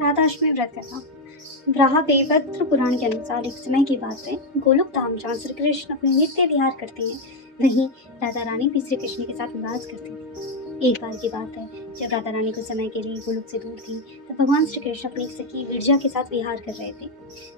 राधाष्टमी व्रत करना। ब्रह्मवैवर्त पुराण के अनुसार एक समय की बात है, गोलोक धाम जहाँ श्री कृष्ण अपने नित्य विहार करते हैं, वहीं राधा रानी भी श्री कृष्ण के साथ निवास करती थी। एक बार की बात है, जब राधा रानी कुछ समय के लिए गोलोक से दूर थी, तब भगवान श्री कृष्ण अपनी सखी विरजा के साथ विहार कर रहे थे।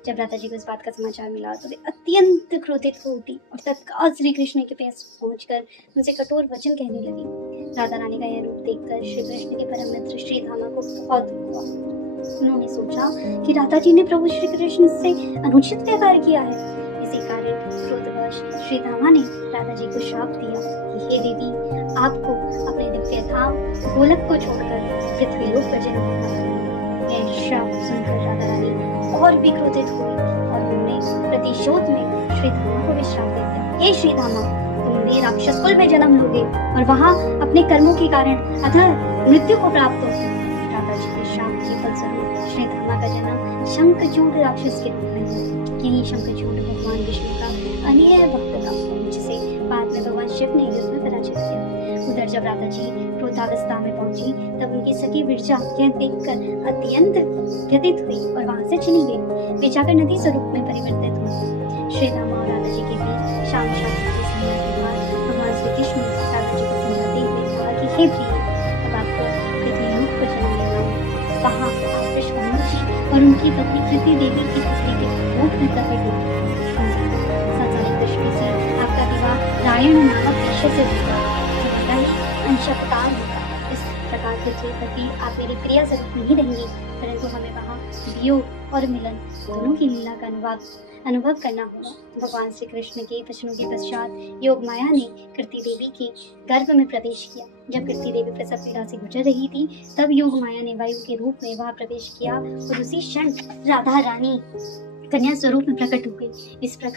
जब राधा जी को इस बात का समाचार मिला तो वे अत्यंत क्रोधित हो उठी और तत्काल श्री कृष्ण के पास पहुंचकर उनसे कठोर वचन कहने लगी। राधा रानी का यह रूप देखकर श्री कृष्ण के परम मित्र श्री धामा को बहुत दुख हुआ। उन्होंने सोचा कि राधा जी ने प्रभु श्री कृष्ण से अनुचित व्यवहार किया है। इसी कारण क्रोधवश श्री धामा ने राधा जी को श्राप दिया कि हे देवी, आपको अपने दिव्य धाम गोलक को छोड़कर पृथ्वी लोक पर जन्म लेना पड़ेगा। यह श्राप सुनकर राधा रानी और भी क्रोधित हुई और उन्होंने प्रतिशोध में श्री धामा को भी श्राप दे दिया। हे श्री धामा, तुम भी राक्षस कुल में जन्म लोगे और वहाँ अपने कर्मों के कारण अतः मृत्यु को प्राप्त होगी। राधा जी के श्राप के फलस्वरूप श्री धामा का जन्म शंखचूड़ राक्षस के रूप में हुआ। यही शंखचूड़ भगवान विष्णु का अन्य भक्त था, जिसे बाद में भगवान शिव ने युद्ध में पराजित किया। उधर जब राधा जी क्रोधावस्था में पहुंची, तब उनकी सखी विरजा यह देखकर अत्यंत व्यथित हुई और वहां से चली गई। वे जाकर नदी स्वरूप में परिवर्तित हुई। श्री धामा और राधा जी के बीच शाम की संध्या के बाद भगवान श्री कृष्ण राधा जी को समझाते हुए कहा कि हे प्रिय, अब आपको पृथ्वी लोक पर जन्म लेना है। वहाँ आप विश्वकर्मा जी और उनकी पत्नी कृति देवी की पुत्री के रूप में प्रकट होंगे। सांसारिक दृष्टि से आपका विवाह रायण नामक पेशे से होगा, जो बड़ा ही अंशकाल होगा। इस प्रकार पृथ्वी पर भी आप मेरी प्रिया जरूर नहीं रहेंगी, परंतु हमें वहाँ वियोग और मिलन दोनों की लीला का अनुभव करना होगा। भगवान श्री कृष्ण के वचनों के पश्चात योग माया ने कृति देवी के गर्भ में प्रवेश किया। जब कृति देवी प्रसव पीड़ा से गुजर रही थी, तब योग माया ने वायु के रूप में वहां प्रवेश किया और उसी क्षण राधा रानी कन्या स्वरूप में प्रकट हो गई। इस प्रकार